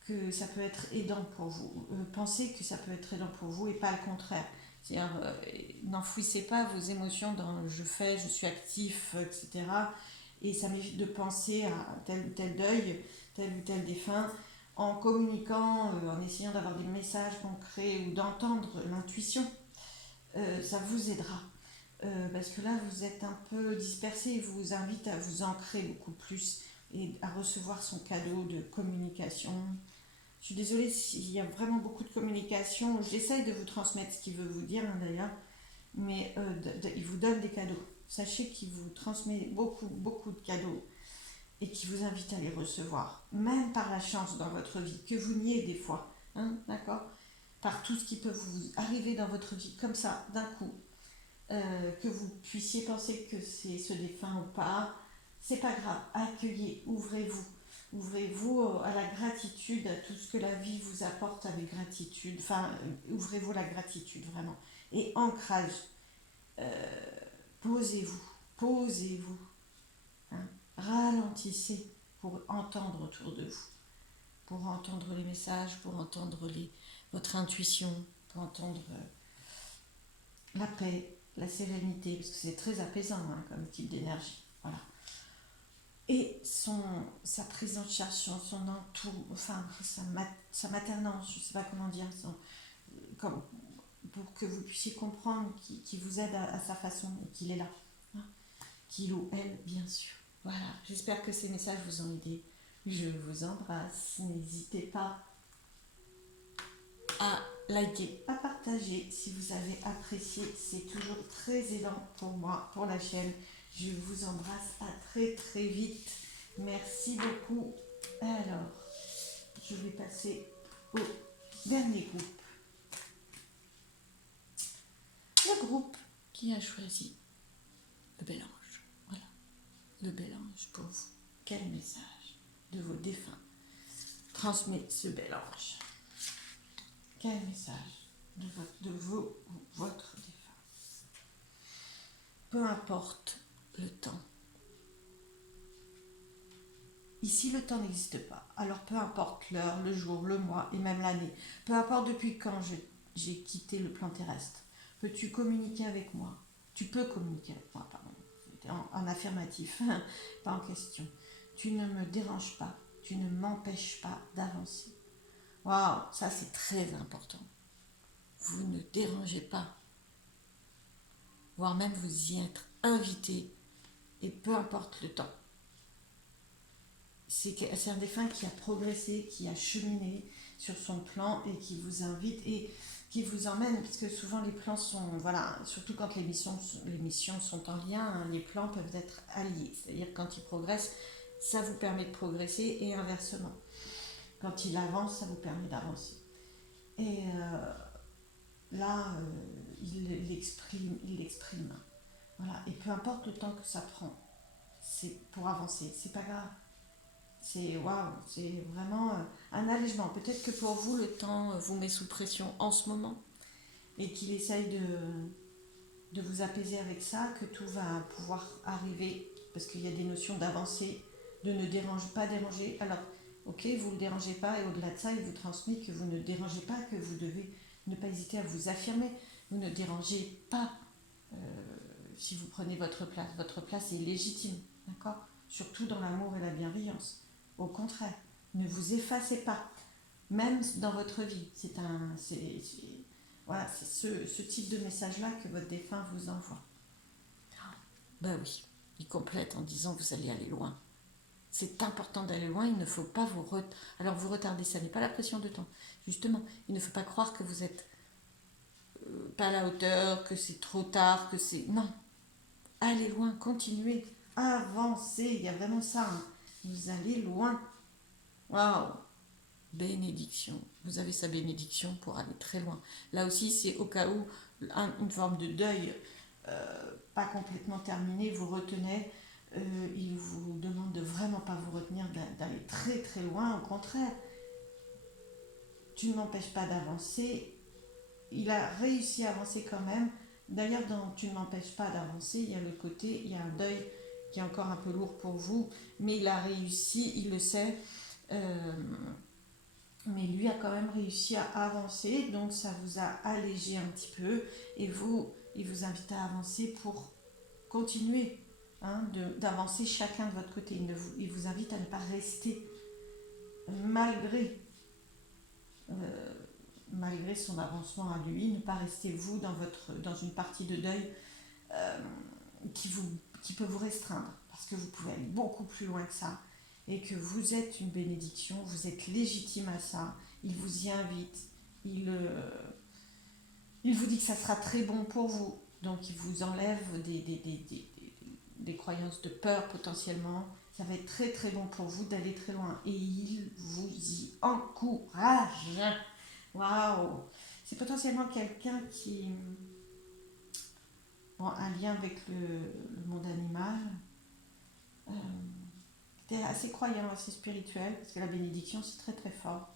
que ça peut être aidant pour vous, pensez que ça peut être aidant pour vous et pas le contraire. C'est-à-dire, n'enfouissez pas vos émotions dans je fais, je suis actif, etc. Et ça m'évite de penser à tel ou tel deuil, tel ou tel défunt, en communiquant, en essayant d'avoir des messages concrets ou d'entendre l'intuition, ça vous aidera. Parce que là, vous êtes un peu dispersé et vous invite à vous ancrer beaucoup plus et à recevoir son cadeau de communication. Je suis désolée s'il y a vraiment beaucoup de communication. J'essaye de vous transmettre ce qu'il veut vous dire, hein, d'ailleurs, mais il vous donne des cadeaux. Sachez qu'il vous transmet beaucoup de cadeaux. et qui vous invite à les recevoir, même par la chance dans votre vie, que vous niez des fois, hein, d'accord, par tout ce qui peut vous arriver dans votre vie, comme ça, d'un coup, que vous puissiez penser que c'est ce défunt ou pas, c'est pas grave, accueillez, ouvrez-vous à la gratitude, à tout ce que la vie vous apporte avec gratitude, enfin, ouvrez-vous la gratitude vraiment, et ancrage, posez-vous, hein, ralentissez pour entendre autour de vous, pour entendre les messages, pour entendre votre intuition, pour entendre la paix, la sérénité, parce que c'est très apaisant hein, comme type d'énergie. Voilà. Et sa prise en charge, son entour, enfin sa maternance, je ne sais pas comment dire, pour que vous puissiez comprendre qui vous aide à sa façon et qu'il est là. Hein, qu'il ou elle, bien sûr. Voilà, j'espère que ces messages vous ont aidé. Je vous embrasse. N'hésitez pas à liker, à partager si vous avez apprécié. C'est toujours très aidant pour moi, pour la chaîne. Je vous embrasse, à très très vite. Merci beaucoup. Alors, je vais passer au dernier groupe. Le groupe qui a choisi le bel ange. Voilà, le bel ange pour vous. Quel message de vos défunts transmet ce bel ange? Quel message de votre défunt? Peu importe le temps. Ici, le temps n'existe pas. Alors, peu importe l'heure, le jour, le mois et même l'année. Peu importe depuis quand j'ai quitté le plan terrestre. Peux-tu communiquer avec moi? Tu peux communiquer avec moi, pardon. En affirmatif, pas en question. Tu ne me déranges pas. Tu ne m'empêches pas d'avancer. Waouh, ça c'est très important. Vous ne dérangez pas. Voire même vous y êtes invité. Et peu importe le temps. C'est un défunt qui a progressé, qui a cheminé sur son plan et qui vous invite et qui vous emmène, parce que souvent les plans sont, voilà, surtout quand les missions sont en lien, hein, les plans peuvent être alliés, c'est-à-dire quand il progresse, ça vous permet de progresser et inversement. Quand il avance, ça vous permet d'avancer. Et là, il l'exprime. Voilà. Et peu importe le temps que ça prend, c'est pour avancer, c'est pas grave. C'est waouh, c'est vraiment un allègement. Peut-être que pour vous, le temps vous met sous pression en ce moment et qu'il essaye de vous apaiser avec ça, que tout va pouvoir arriver parce qu'il y a des notions d'avancée, de ne pas déranger. Alors, ok, vous ne le dérangez pas et au-delà de ça, il vous transmet que vous ne dérangez pas, que vous devez ne pas hésiter à vous affirmer. Vous ne dérangez pas si vous prenez votre place. Votre place est légitime, d'accord? Surtout dans l'amour et la bienveillance. Au contraire, ne vous effacez pas, même dans votre vie. Voilà, c'est ce type de message-là que votre défunt vous envoie. Ben oui, il complète en disant que vous allez aller loin. C'est important d'aller loin, il ne faut pas Alors vous retardez, ça n'est pas la pression de temps. Justement, il ne faut pas croire que vous n'êtes pas à la hauteur, que c'est trop tard, que c'est... Non, allez loin, continuez, avancez, il y a vraiment ça. Hein. Vous allez loin. Waouh! Bénédiction. Vous avez sa bénédiction pour aller très loin. Là aussi, c'est au cas où une forme de deuil pas complètement terminé, vous retenez. Il vous demande de vraiment pas vous retenir, d'aller très très loin. Au contraire, tu ne m'empêches pas d'avancer. Il a réussi à avancer quand même. D'ailleurs, dans tu ne m'empêches pas d'avancer, il y a le côté, il y a un deuil qui est encore un peu lourd pour vous, mais il a réussi, il le sait. Mais lui a quand même réussi à avancer, donc ça vous a allégé un petit peu, et il vous invite à avancer pour continuer hein, d'avancer chacun de votre côté. Il vous invite à ne pas rester malgré son avancement à lui, ne pas rester vous dans une partie de deuil qui peut vous restreindre, parce que vous pouvez aller beaucoup plus loin que ça, et que vous êtes une bénédiction, vous êtes légitime à ça, il vous y invite, il vous dit que ça sera très bon pour vous, donc il vous enlève des croyances de peur potentiellement, Ça va être très très bon pour vous d'aller très loin. Et il vous y encourage. Waouh! C'est potentiellement quelqu'un qui... Bon, un lien avec le monde animal. Euh, T'es assez croyant, assez spirituel, parce que la bénédiction, c'est très très fort.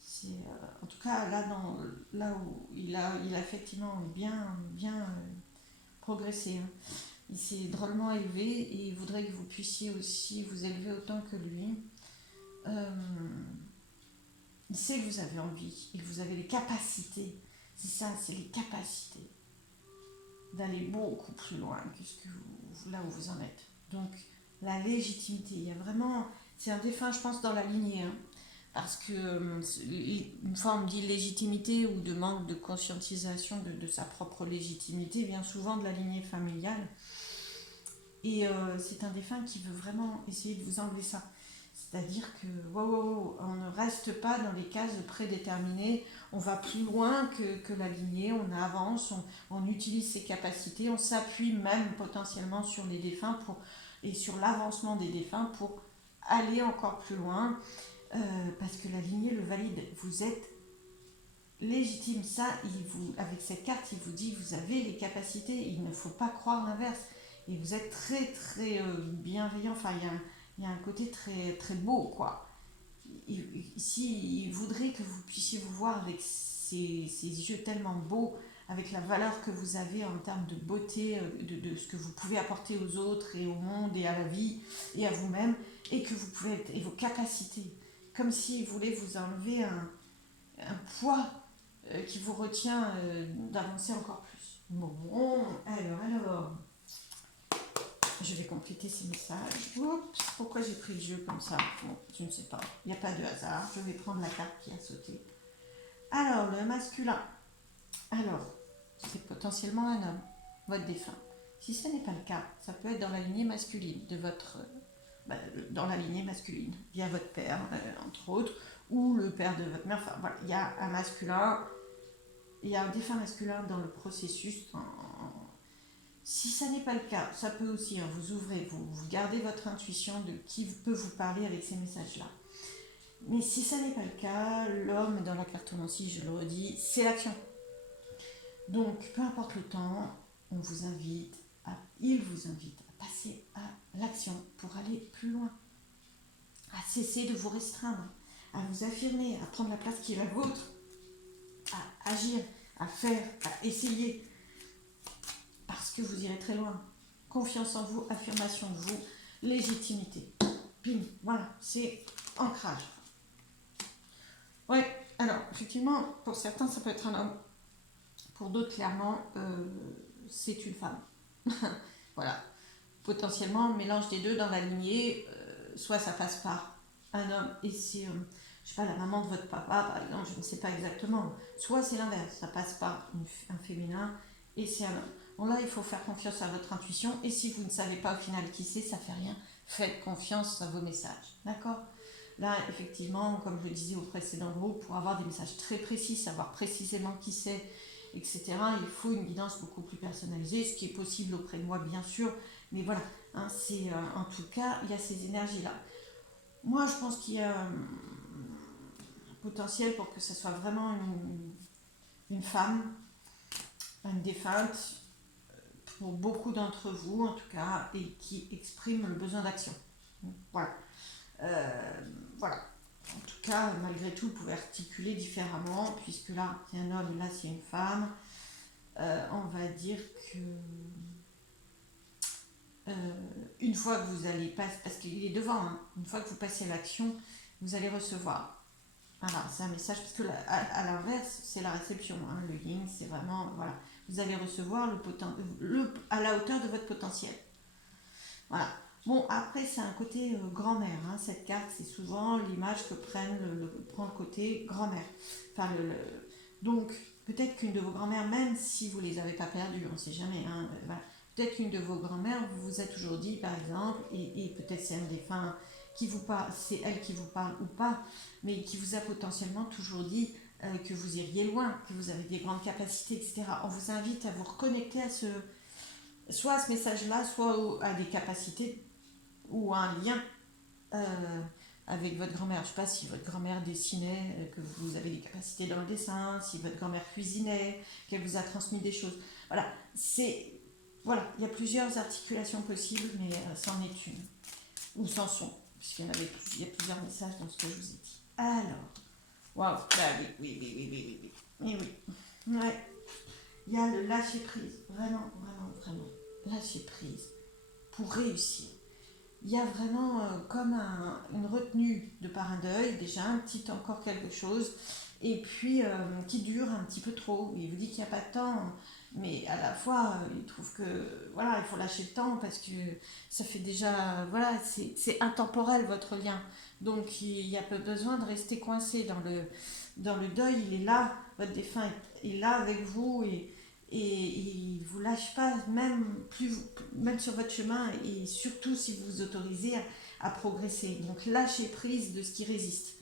C'est, en tout cas, là où il a effectivement bien progressé. Hein. Il s'est drôlement élevé et il voudrait que vous puissiez aussi vous élever autant que lui. Euh, il sait que vous avez envie et que vous avez les capacités. C'est ça, c'est les capacités d'aller beaucoup plus loin que là où vous en êtes. Donc, la légitimité, il y a vraiment... C'est un défunt, je pense, dans la lignée. Hein, parce que une forme d'illégitimité ou de manque de conscientisation de sa propre légitimité vient souvent de la lignée familiale. Et c'est un défunt qui veut vraiment essayer de vous enlever ça. C'est-à-dire que on ne reste pas dans les cases prédéterminées, on va plus loin que la lignée, on avance, on utilise ses capacités, on s'appuie même potentiellement sur les défunts et sur l'avancement des défunts pour aller encore plus loin, parce que la lignée le valide. Vous êtes légitime, ça, avec cette carte, il vous dit vous avez les capacités, il ne faut pas croire l'inverse. Et vous êtes très très bienveillant, enfin il y a un côté très très beau, quoi. Ici, il voudrait que vous puissiez vous voir avec ces yeux tellement beaux, avec la valeur que vous avez en termes de beauté, de ce que vous pouvez apporter aux autres et au monde et à la vie et à vous-même, et que vous pouvez être, et vos capacités, comme s'il voulait vous enlever un poids qui vous retient d'avancer encore plus. Bon, alors, je vais compléter ces messages. Oups, pourquoi j'ai pris le jeu comme ça? Bon, je ne sais pas. Il n'y a pas de hasard. Je vais prendre la carte qui a sauté. Alors, le masculin. Alors, c'est potentiellement un homme, votre défunt. Si ce n'est pas le cas, ça peut être dans la lignée masculine de votre... dans la lignée masculine, via votre père, entre autres, ou le père de votre mère. Enfin, voilà, il y a un masculin, il y a un défunt masculin dans le processus. Si ça n'est pas le cas, ça peut aussi, hein, vous ouvrez, vous gardez votre intuition de qui peut vous parler avec ces messages-là. Mais si ça n'est pas le cas, l'homme dans la cartomancie, je le redis, c'est l'action. Donc, peu importe le temps, il vous invite à passer à l'action pour aller plus loin, à cesser de vous restreindre, à vous affirmer, à prendre la place qui est la vôtre, à agir, à faire, à essayer, parce que vous irez très loin. Confiance en vous, affirmation de vous, légitimité. Ping, voilà, c'est ancrage. Ouais, alors, effectivement, pour certains, ça peut être un homme. Pour d'autres, clairement, c'est une femme. Voilà. Potentiellement, mélange des deux dans la lignée, soit ça passe par un homme et c'est, je sais pas, la maman de votre papa, par exemple, je ne sais pas exactement. Soit c'est l'inverse, ça passe par un féminin et c'est un homme. Bon, là, il faut faire confiance à votre intuition et si vous ne savez pas au final qui c'est, ça fait rien. Faites confiance à vos messages. D'accord? Là, effectivement, comme je le disais au précédent groupe, pour avoir des messages très précis, savoir précisément qui c'est, etc., il faut une guidance beaucoup plus personnalisée, ce qui est possible auprès de moi, bien sûr. Mais voilà, hein, c'est, en tout cas, il y a ces énergies-là. Moi, je pense qu'il y a un potentiel pour que ce soit vraiment une femme, une défunte, pour beaucoup d'entre vous, en tout cas, et qui exprime le besoin d'action. Voilà. Voilà. En tout cas, malgré tout, vous pouvez articuler différemment, puisque là, c'est un homme, là, c'est une femme. On va dire que une fois que vous allez passer, parce qu'il est devant, hein, une fois que vous passez à l'action, vous allez recevoir. Voilà, c'est un message, parce que à l'inverse, c'est la réception. Hein, le yin, c'est vraiment, voilà, vous allez recevoir à la hauteur de votre potentiel. Voilà. Bon, après, c'est un côté grand-mère. Hein, cette carte, c'est souvent l'image que prend le côté grand-mère. Enfin, donc, peut-être qu'une de vos grand-mères, même si vous ne les avez pas perdues, on ne sait jamais, hein, voilà. Peut-être qu'une de vos grand-mères vous vous a toujours dit, par exemple, et peut-être c'est un défunt qui vous parle, c'est elle qui vous parle ou pas, mais qui vous a potentiellement toujours dit que vous iriez loin, que vous avez des grandes capacités, etc. On vous invite à vous reconnecter soit à ce message-là, soit à des capacités ou un lien avec votre grand-mère. Je ne sais pas si votre grand-mère dessinait, que vous avez des capacités dans le dessin, si votre grand-mère cuisinait, qu'elle vous a transmis des choses. Voilà, voilà, il y a plusieurs articulations possibles, mais c'en est une. Ou c'en sont, il y a plusieurs messages dans ce que je vous ai dit. Alors, waouh, bah oui. Ouais, il y a le lâcher prise, vraiment, vraiment, vraiment, lâcher prise pour réussir. Il y a vraiment comme une retenue de par un deuil, déjà un petit encore quelque chose, et puis qui dure un petit peu trop. Il vous dit qu'il n'y a pas de temps, mais à la fois, il trouve que voilà, il faut lâcher le temps parce que ça fait déjà, voilà, c'est intemporel votre lien. Donc il n'y a pas besoin de rester coincé dans le deuil, il est là, votre défunt est là avec vous et il ne vous lâche pas, même sur votre chemin, et surtout si vous vous autorisez à progresser. Donc lâchez prise de ce qui résiste.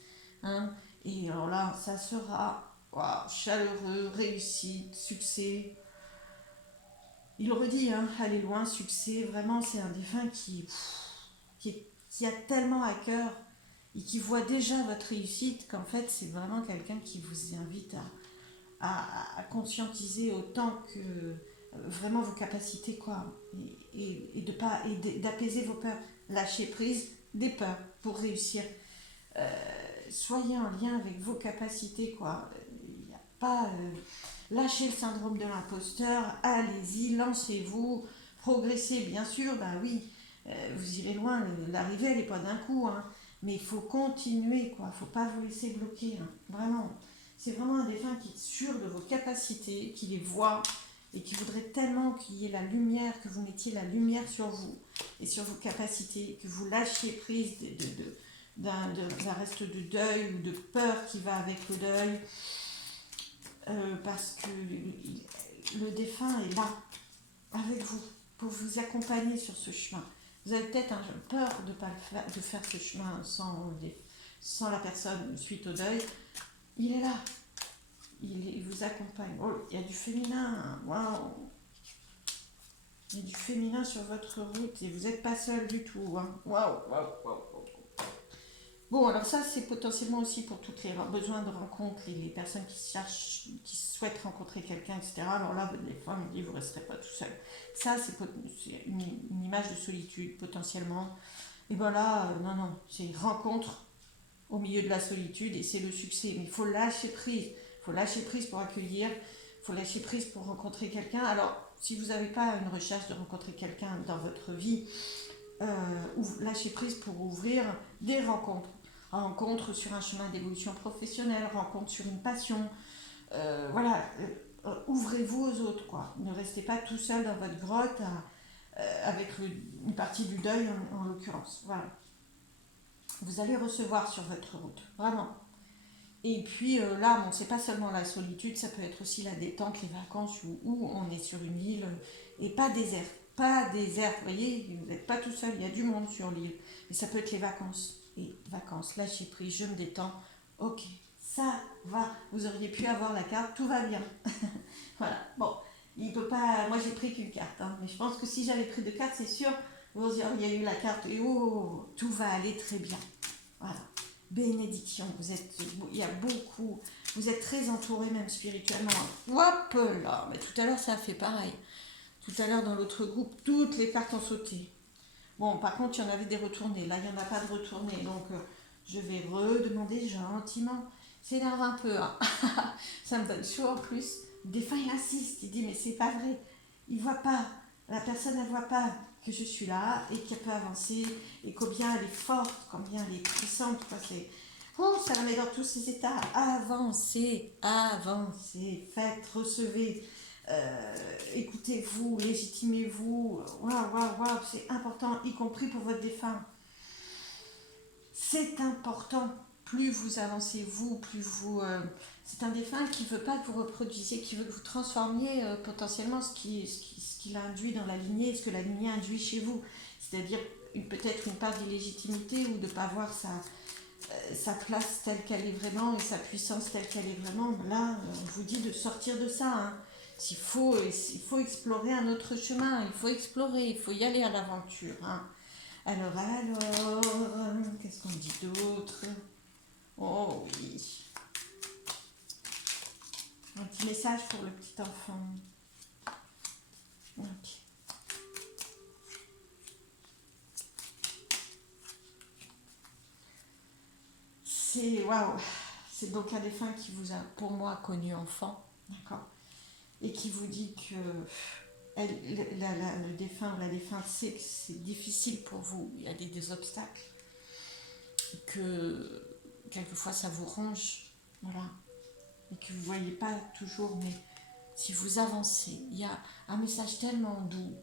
Hein. Et alors là, ça sera wow, chaleureux, réussite, succès. Il le redit, hein, aller loin, succès, vraiment c'est un défunt qui a tellement à cœur et qui voit déjà votre réussite qu'en fait c'est vraiment quelqu'un qui vous invite à conscientiser autant que vraiment vos capacités quoi et de pas et d'apaiser vos peurs, lâcher prise des peurs pour réussir. Soyez en lien avec vos capacités quoi. Il n'y a pas lâchez le syndrome de l'imposteur, allez-y, lancez-vous, progressez bien sûr, bah oui, vous irez loin, l'arrivée elle n'est pas d'un coup, hein, mais il faut continuer, quoi, il ne faut pas vous laisser bloquer, hein, vraiment. C'est vraiment un défunt qui est sûr de vos capacités, qui les voit et qui voudrait tellement qu'il y ait la lumière, que vous mettiez la lumière sur vous et sur vos capacités, que vous lâchiez prise d'un reste de deuil ou de peur qui va avec le deuil, parce que le défunt est là, avec vous, pour vous accompagner sur ce chemin. Vous avez peut-être peur de pas de faire ce chemin sans la personne suite au deuil. Il est là, il vous accompagne. Oh, il y a du féminin, waouh! Il y a du féminin sur votre route et vous n'êtes pas seul du tout. Hein. Waouh, waouh, waouh. Bon, alors ça, c'est potentiellement aussi pour tous les besoins de rencontre et les personnes qui cherchent, qui souhaitent rencontrer quelqu'un, etc. Alors là, les femmes me disent, vous ne resterez pas tout seul. Ça, c'est une image de solitude, potentiellement. Et ben là, non, c'est une rencontre au milieu de la solitude et c'est le succès. Mais il faut lâcher prise. Il faut lâcher prise pour accueillir. Il faut lâcher prise pour rencontrer quelqu'un. Alors, si vous n'avez pas une recherche de rencontrer quelqu'un dans votre vie, lâcher prise pour ouvrir des rencontres. Rencontres sur un chemin d'évolution professionnelle, rencontres sur une passion. Voilà, ouvrez-vous aux autres, quoi. Ne restez pas tout seul dans votre grotte avec une partie du deuil en l'occurrence. Voilà. Vous allez recevoir sur votre route, vraiment. Et puis là, bon, c'est pas seulement la solitude, ça peut être aussi la détente, les vacances où on est sur une île et pas déserte. Pas désert, vous voyez, vous n'êtes pas tout seul, il y a du monde sur l'île. Mais ça peut être les vacances. Et vacances, lâcher prise, je me détends. Ok, ça va. Vous auriez pu avoir la carte, tout va bien. Voilà. Bon, il peut pas. Moi, j'ai pris qu'une carte, hein, mais je pense que si j'avais pris deux cartes, c'est sûr, vous auriez eu la carte et oh, tout va aller très bien. Voilà. Bénédiction. Il y a beaucoup. Vous êtes très entouré même spirituellement. Hop là. Mais tout à l'heure, ça a fait pareil. Tout à l'heure, dans l'autre groupe, toutes les cartes ont sauté. Bon, par contre, il y en avait des retournées. Là, il n'y en a pas de retournées. Donc, je vais redemander gentiment. Ça énerve un peu. Hein. Ça me donne chaud en plus. Des fois, il insiste. Il dit, mais c'est pas vrai. Il voit pas. La personne, elle voit pas que je suis là et qu'elle peut avancer et combien elle est forte, combien elle est puissante. Quoi. Ça la met dans tous ses états. Avancez, avancez. Faites, recevez. Écoutez-vous, légitimez-vous, waouh, c'est important, y compris pour votre défunt. C'est important, plus vous avancez vous, plus vous... c'est un défunt qui ne veut pas que vous reproduisiez, qui veut que vous transformiez potentiellement ce qu'il a induit dans la lignée, ce que la lignée induit chez vous. C'est-à-dire peut-être une part d'illégitimité ou de ne pas voir sa place telle qu'elle est vraiment et sa puissance telle qu'elle est vraiment. Là, on vous dit de sortir de ça, hein. Il faut explorer un autre chemin, il faut explorer, il faut y aller à l'aventure. Hein. Alors, qu'est-ce qu'on dit d'autre? Oh oui. Un petit message pour le petit enfant. Ok. C'est waouh. C'est donc un défunt qui vous a, pour moi, connu enfant, d'accord, et qui vous dit que le défunt ou la défunte sait que c'est difficile pour vous, il y a des obstacles, que quelquefois ça vous ronge, voilà, et que vous ne voyez pas toujours, mais si vous avancez, il y a un message tellement doux.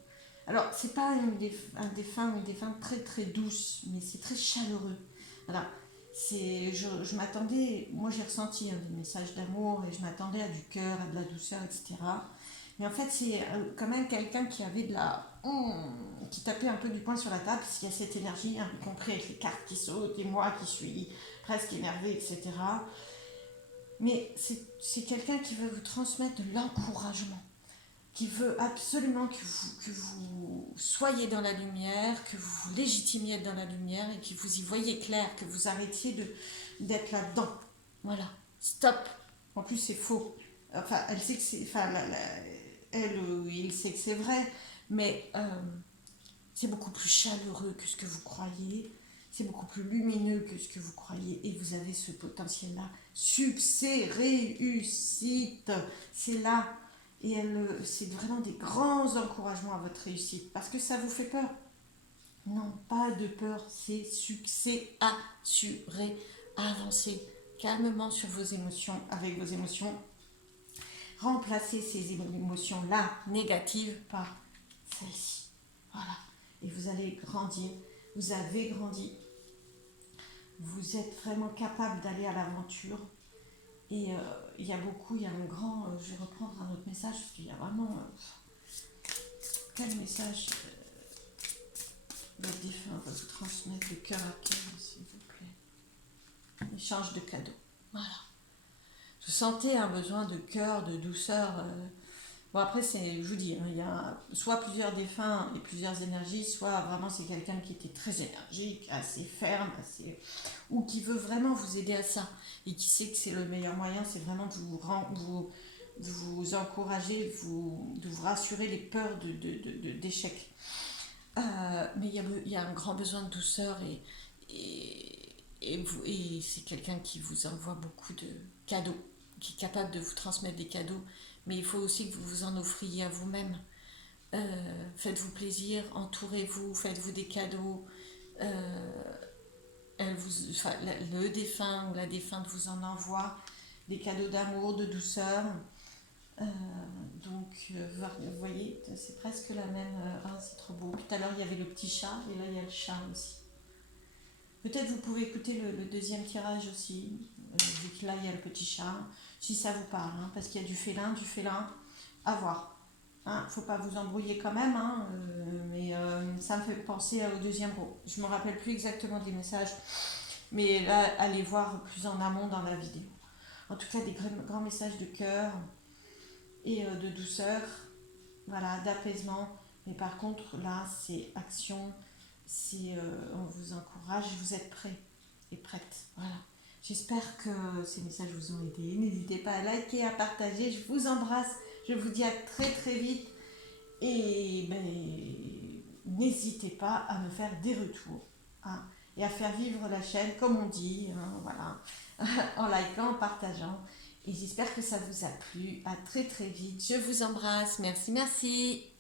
Alors, c'est pas un défunt ou une défunte très très douce, mais c'est très chaleureux. Voilà. Je m'attendais, moi j'ai ressenti des messages d'amour et je m'attendais à du cœur, à de la douceur, etc. Mais en fait, c'est quand même quelqu'un qui avait qui tapait un peu du poing sur la table, parce qu'il y a cette énergie, y compris avec les cartes qui sautent et moi qui suis presque énervée, etc. Mais c'est quelqu'un qui veut vous transmettre de l'encouragement, qui veut absolument que vous soyez dans la lumière, que vous vous légitimiez dans la lumière et que vous y voyez clair, que vous arrêtiez d'être là-dedans. Voilà, stop. En plus, c'est faux. Enfin, elle sait que c'est... Enfin, elle ou il sait que c'est vrai, mais c'est beaucoup plus chaleureux que ce que vous croyez. C'est beaucoup plus lumineux que ce que vous croyez et vous avez ce potentiel-là. Succès, réussite, c'est là. Et c'est vraiment des grands encouragements à votre réussite. Parce que ça vous fait peur? Non, pas de peur, c'est succès assuré. Avancez calmement sur vos émotions, avec vos émotions. Remplacez ces émotions-là négatives par celles-ci. Voilà. Et vous allez grandir. Vous avez grandi. Vous êtes vraiment capable d'aller à l'aventure. Et il y a un grand... je vais reprendre un autre message parce qu'il y a vraiment... quel message le défunt va vous transmettre de cœur à cœur, s'il vous plaît. Échange de cadeaux. Voilà. Vous sentez un besoin de cœur, de douceur. Bon, après, je vous dis, il y a soit plusieurs défunts et plusieurs énergies, soit vraiment c'est quelqu'un qui était très énergique, assez ferme, ou qui veut vraiment vous aider à ça, et qui sait que c'est le meilleur moyen, c'est vraiment de vous encourager, de vous rassurer les peurs d'échec. Mais il y a un grand besoin de douceur, et c'est quelqu'un qui vous envoie beaucoup de cadeaux, qui est capable de vous transmettre des cadeaux, mais il faut aussi que vous vous en offriez à vous-même. Faites-vous plaisir, entourez-vous, faites-vous des cadeaux. Le défunt ou la défunte vous en envoie des cadeaux d'amour, de douceur. Vous voyez, c'est presque la même. C'est trop beau. Tout à l'heure, il y avait le petit chat, et là, il y a le chat aussi. Peut-être vous pouvez écouter le deuxième tirage aussi, vu que là, il y a le petit chat, si ça vous parle, parce qu'il y a du félin, à voir. Faut pas vous embrouiller quand même, mais ça me fait penser au deuxième rôle. Je me rappelle plus exactement des messages, mais là, allez voir plus en amont dans la vidéo. En tout cas, des grands messages de cœur et de douceur, voilà, d'apaisement. Mais par contre, là, c'est action, on vous encourage, vous êtes prêts et prêtes. Voilà. J'espère que ces messages vous ont aidé. N'hésitez pas à liker, à partager. Je vous embrasse. Je vous dis à très très vite. Et n'hésitez pas à me faire des retours. Et à faire vivre la chaîne, comme on dit, voilà, en likant, en partageant. Et j'espère que ça vous a plu. À très très vite. Je vous embrasse. Merci, merci.